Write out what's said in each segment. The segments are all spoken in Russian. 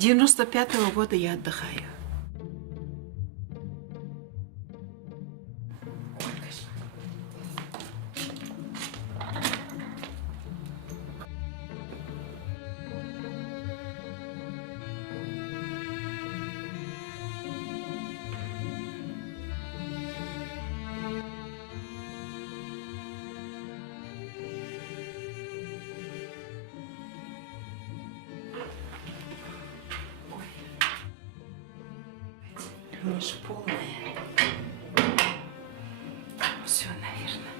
95-го года я отдыхаю. У меня же полная. Все, наверное.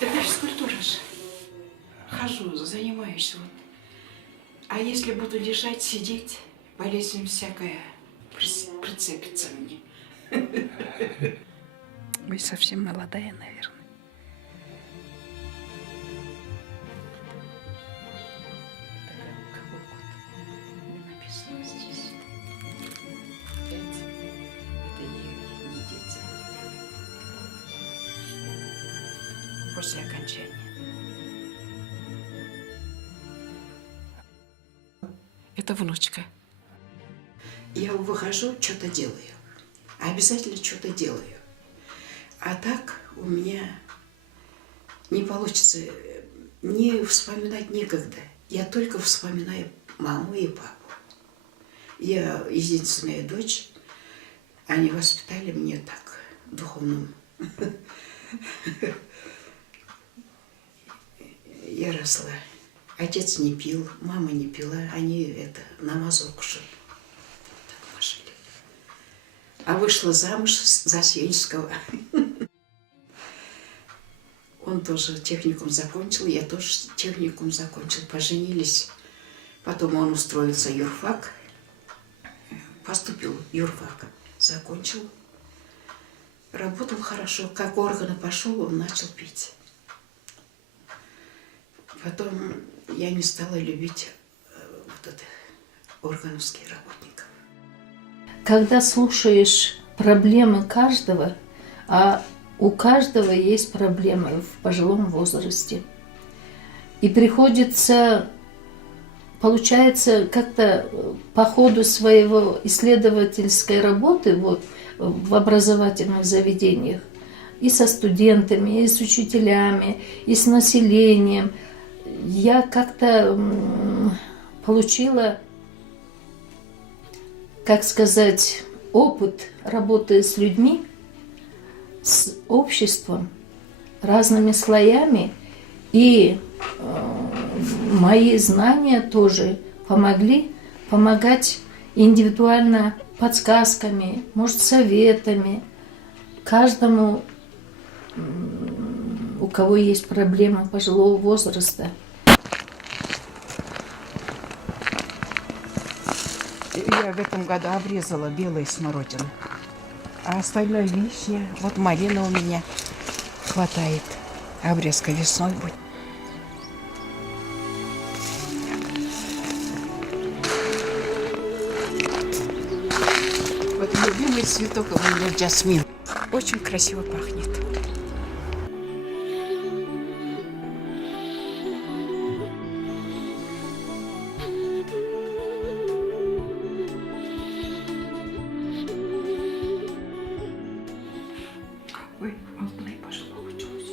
Это физкультура же. Хожу, занимаюсь вот. А если буду лежать, сидеть, болезнь всякая прицепится мне. Вы совсем молодая, наверное. После окончания. Это внучка. Я выхожу, что-то делаю. Обязательно что-то делаю. А так у меня не получится, не вспоминать некогда. Я только вспоминаю маму и папу. Я единственная дочь. Они воспитали меня так, духовным. Я росла. Отец не пил, мама не пила. Они на мазурку шли. А вышла замуж за Сенского. Он тоже техникум закончил, я тоже техникум закончил. Поженились. Потом он устроился в юрфак. Поступил в юрфак. Закончил. Работал хорошо. Как органы пошел, он начал пить. Потом я не стала любить вот это органовских работников. Когда слушаешь проблемы каждого, а у каждого есть проблемы в пожилом возрасте, и приходится, получается, как-то по ходу своего исследовательской работы вот, в образовательных заведениях, и со студентами, и с учителями, и с населением, я как-то получила, как сказать, опыт работы с людьми, с обществом, разными слоями, и мои знания тоже помогать индивидуально подсказками, может, советами каждому, у кого есть проблемы пожилого возраста. Я в этом году обрезала белые смородины. А остальное вишня, вот малина у меня хватает. Обрезка весной будет. Вот любимый цветок у меня жасмин. Очень красиво пахнет. Ой, алтынай пошла, получилось.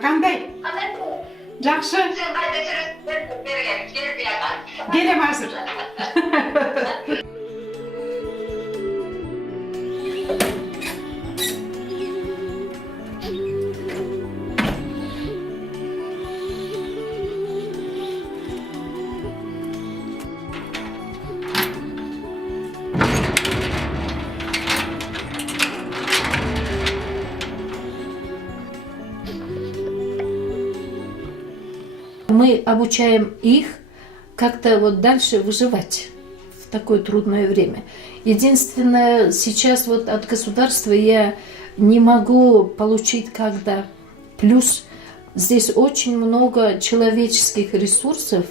Qanday? Yaxshi. Kelib hozir. Мы обучаем их как-то вот дальше выживать в такое трудное время. Единственное, сейчас вот от государства я не могу получить когда плюс Здесь очень много человеческих ресурсов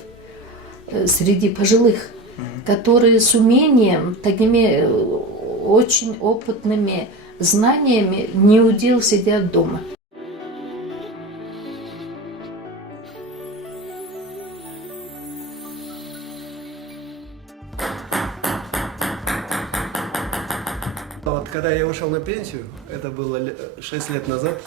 среди пожилых, которые с умением, такими очень опытными знаниями не удел сидят дома. Вот когда я ушел на пенсию, это было 6 лет назад,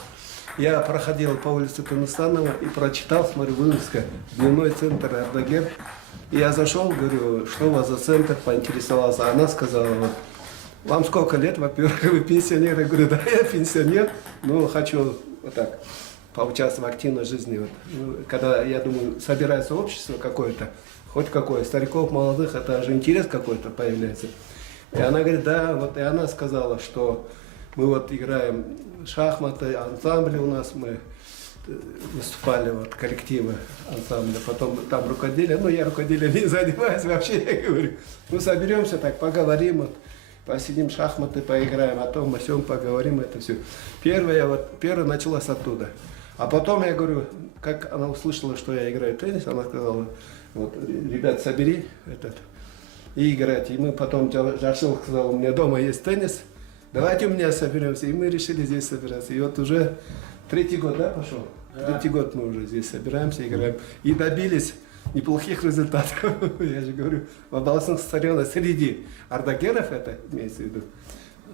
я проходил по улице Констанова и прочитал, смотрю, вывеска «Дневной центр Ардагер». И я зашел, говорю, что у вас за центр, поинтересовался. Она сказала, вот, вам сколько лет, во-первых, вы пенсионер? Я говорю, да, я пенсионер, но хочу вот так поучаствовать в активной жизни. Вот. Ну, когда, я думаю, собирается общество какое-то, хоть какое, стариков, молодых, это же интерес какой-то появляется. И она говорит, да, вот и она сказала, что мы вот играем в шахматы, ансамбли у нас, мы выступали, вот, коллективы ансамбля, потом там рукоделие, ну я рукоделием не занимаюсь вообще, я говорю, ну соберемся так, поговорим, вот, посидим шахматы, поиграем, о том, о сём поговорим, это все. Первое началось оттуда. А потом я говорю, как она услышала, что я играю в теннис, она сказала, вот, ребят, собери этот, и играть. И мы потом, Жашил сказал, у меня дома есть теннис, давайте у меня соберемся. И мы решили здесь собираться. И вот уже 3-й год, да, пошел? Да. 3-й год мы уже здесь собираемся, играем. И добились неплохих результатов. Я же говорю, в областных соревнованиях среди ардагеров, это имеется в виду,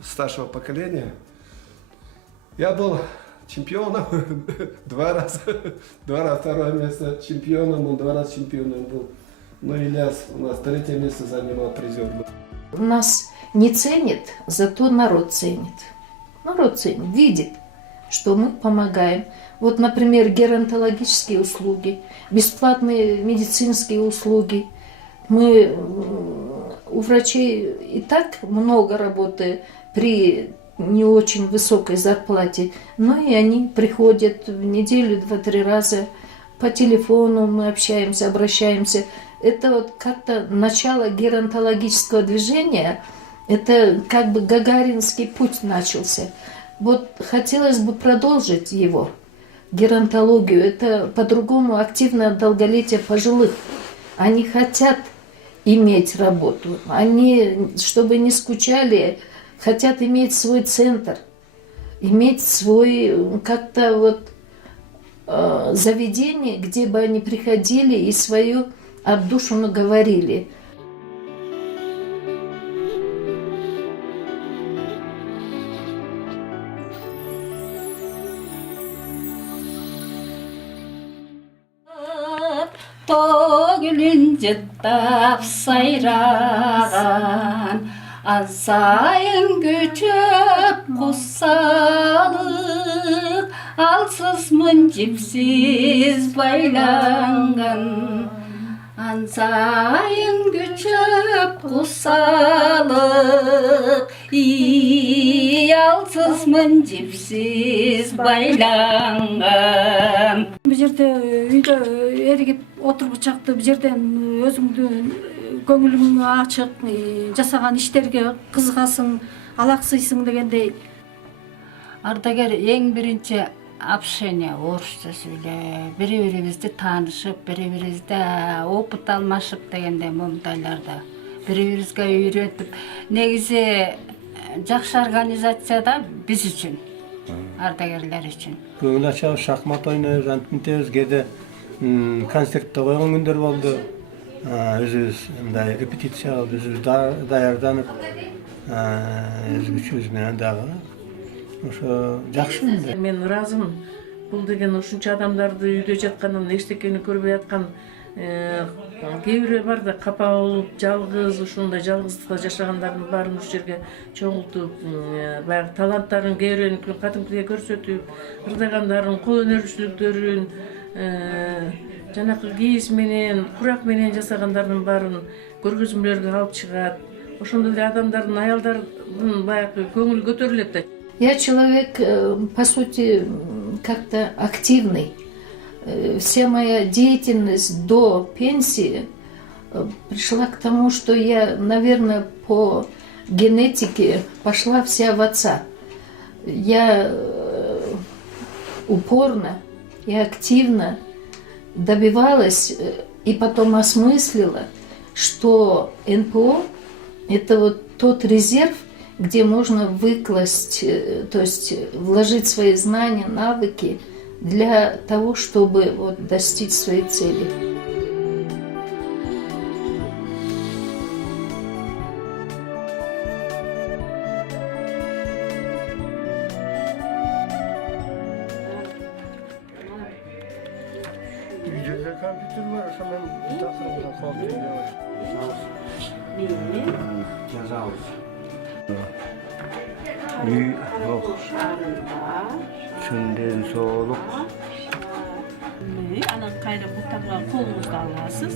старшего поколения, я был чемпионом 2 раза. 2 раза 2-е место чемпионом, он 2 раза чемпионом был. Ну, Ильяс у нас 3-е место занимал, призер был. Нас не ценит, зато народ ценит. Народ ценит, видит, что мы помогаем. Вот, например, геронтологические услуги, бесплатные медицинские услуги. Мы у врачей и так много работы при не очень высокой зарплате, но и они приходят в неделю 2-3 раза по телефону, мы общаемся, обращаемся. Это вот как-то начало геронтологического движения, это как бы гагаринский путь начался. Вот хотелось бы продолжить его, геронтологию. Это по-другому активное долголетие пожилых. Они хотят иметь работу, они, чтобы не скучали, хотят иметь свой центр, иметь свой как-то вот заведение, где бы они приходили и свою отдушину говорили. Төгілін жеттап сайраған, азайын көчіп қосалық, алсызмын жіпсіз байланған. Ансайын көчіп қосалық, алсызмын жіпсіз байланған. Бұл жерде үйде ерігіп отырып чақты, бұл жерден өзіңді көңілің ашық, жасаған іштерге қызығасың, алақсыйсың дегендей. Ардагер ең бірінші общение, орысша сөйлеп, бір-бірімізді танышып, бір-бірімізді опыт алмашып дегенде момдайларда. Бір-бірімізге үйретіп, негізі жақсы организацияда біз үшін, ардагерлер үшін. Көңіл ашып шахмат ойнап, жантынтеміз кеде концертте қойған күндер болды. Өзіміз репетиция қылып, өзіміз даярданып, өзімізменен дағы. Ошо жакшы энди. Мен ыраазымын. Бул деген ушунча адамдарды үйдө жатканын, эчтекени көрбөй аткан кээ бирөө бар да, капа болуп, жалгыз, ушундай жалгыздыкта жашагандардын баарын ушул жерге чоңултуп, баягы таланттарын кээ бирөөнүкүн кадимкидей көрсөтүп, ырдагандарын, кол өнөрчүлүктөрүн, жанакы кийиз менен, курак менен жасагандардын баарын көргөзмөлөргө алып чыгат. Ошондой эле адамдардын, аялдардын баягы көңүлү көтөрүлөт да. Я человек, по сути, как-то активный. Вся моя деятельность до пенсии пришла к тому, что я, наверное, по генетике пошла вся в отца. Я упорно и активно добивалась и потом осмыслила, что НПО – это вот тот резерв, где можно выкласть, то есть вложить свои знания, навыки для того, чтобы вот достичь своей цели. Үйде компьютер бар, ошомен тақырыбына колдонуп жазабыз. Үй жок. Түнден соолук. Анан кайра бутарга колуңузду аласыз.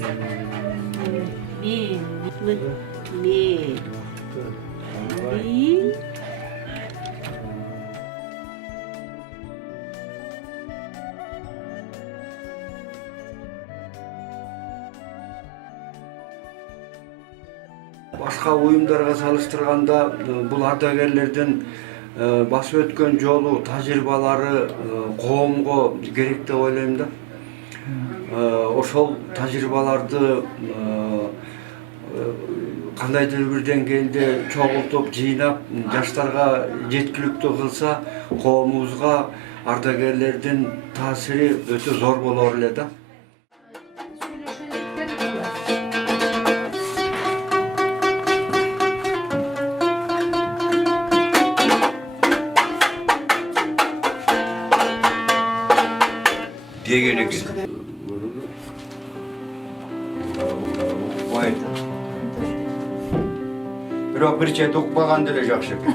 Башка уюмдарга салыштырганда бул ардагерлердин басып өткөн жолу, тажрыйбалары коомго керек деп ойлойм да. Ошол тажрыйбаларды кандайдыр бир деңгээлде чогултуп, жыйнап, жаштарга жеткиликтүү кылса, коомубузга ардагерлердин таасири өтө зор болор эле да. Деген экен. Бирок бир чет укпаган деле жакшы экен.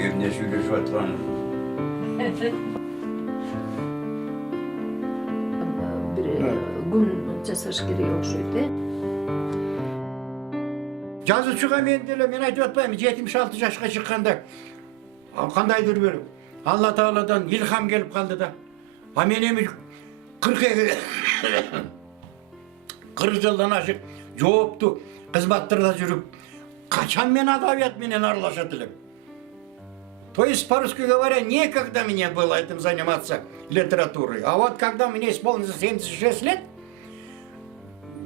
Эмне сүйлөшүп атканын. Бир күн жасаш керек окшойт, Жазуучуга мен айтып атпайм, 76 жашка чыкканда кандайдыр бир Алла Тааладан илхам келип калды да. А мен эми 40 жылдан ашык жооптуу кызматтарда жүрүп, качан мен адабият менен аралашат элем? То есть, по-русски говоря, некогда мне было этим заниматься литературой. А вот когда мне исполнилось 76 лет,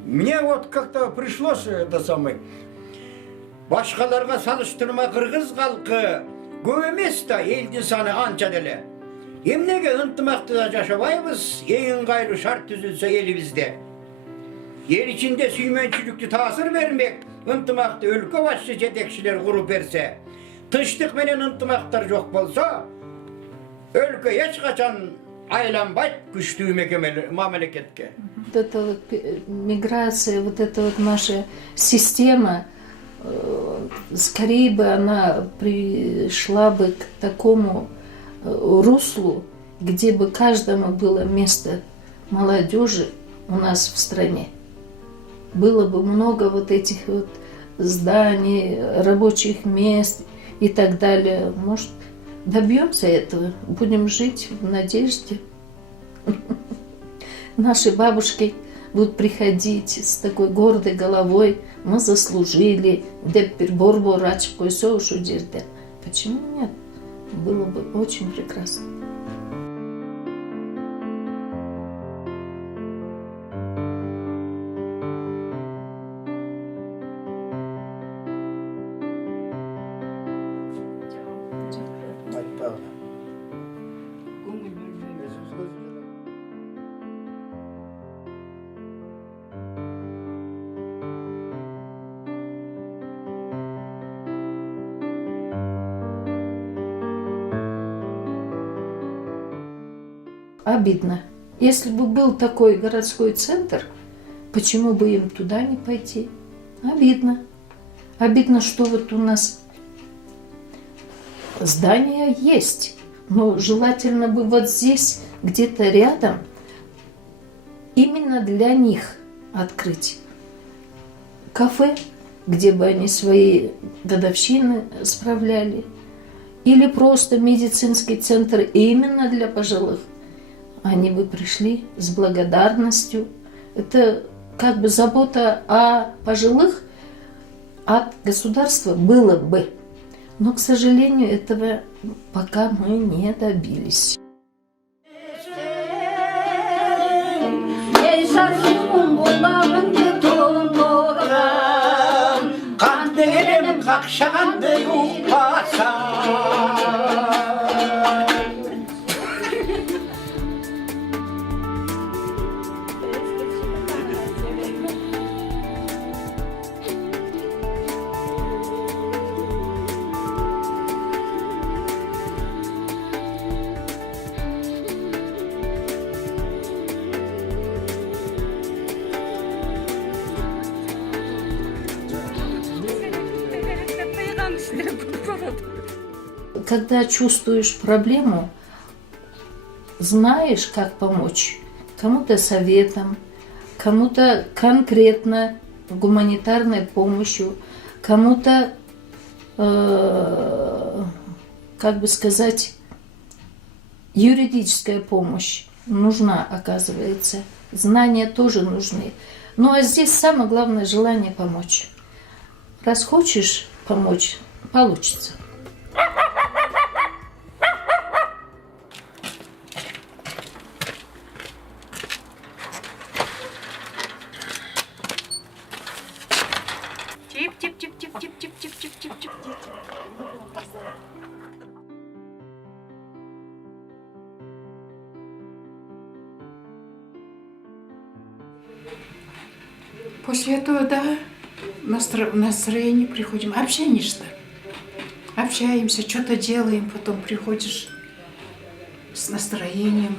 мне вот как-то пришлось это самое. Башкаларга салыштырма кыргыз калкы көп эмес да, элдин саны анча деле. Эмнеге ынтымактуу жашабайбыз? Эң ыңгайлуу шарт түзүлсө элибизде. Эл ичинде сүймөнчүлүктү таасир бермек, ынтымактуу өлкө башчы жетекчилер куруп берсе, тынчтык менен ынтымактар жок болсо, өлкө эч качан айланбайт күчтүү мамлекетке. Вот эта вот миграция, вот эта вот наша система, скорее бы она пришла бы к такому руслу, где бы каждому было место молодежи у нас в стране. Было бы много вот этих вот зданий, рабочих мест и так далее. Может, добьемся этого, будем жить в надежде. Наши бабушки будут приходить с такой гордой головой. Мы заслужили, деппер борбо рачко и все уж удержать. Почему нет? Было бы очень прекрасно. Обидно. Если бы был такой городской центр, почему бы им туда не пойти? Обидно. Обидно, что вот у нас здания есть, но желательно бы вот здесь, где-то рядом, именно для них открыть кафе, где бы они свои годовщины справляли, или просто медицинский центр именно для пожилых. Они бы пришли с благодарностью. Это как бы забота о пожилых от государства было бы. Но, к сожалению, этого пока мы не добились. сарсуым құлағыңды тұндырам қанды келем қақшағанды ұқпасам. Когда чувствуешь проблему, знаешь, как помочь. Кому-то советом, кому-то конкретно гуманитарной помощью, кому-то, как бы сказать, юридическая помощь нужна, оказывается. Знания тоже нужны. Ну а здесь самое главное желание помочь. Раз хочешь помочь, получится. После этого, да, настроение приходим. Общаемся. Общаемся, что-то делаем, потом приходишь с настроением.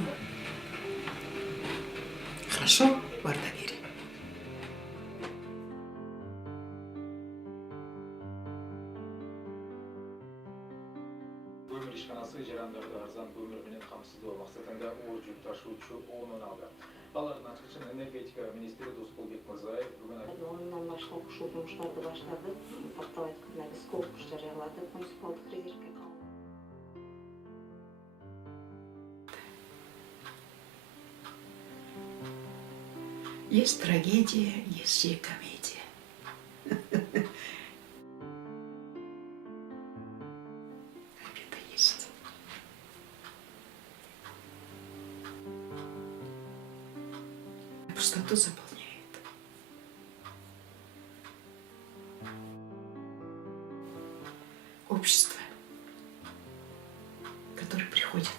Хорошо в Ардагере? Көмір ишканасы жарандарды арзан көмір менен камсыздоо максатында оор жүк ташуучу оонун алды. Алардын ачкычын энергетика министри Досболбек Мырзаев бүгүн онунан баштап ушул жумуштарды баштадык. Токтоп айтканда биз конкурс жарыяладык муниципалдык резервге. Есть трагедия, есть и комедия. Обида есть. Пустоту заполняет. Общество, которое приходит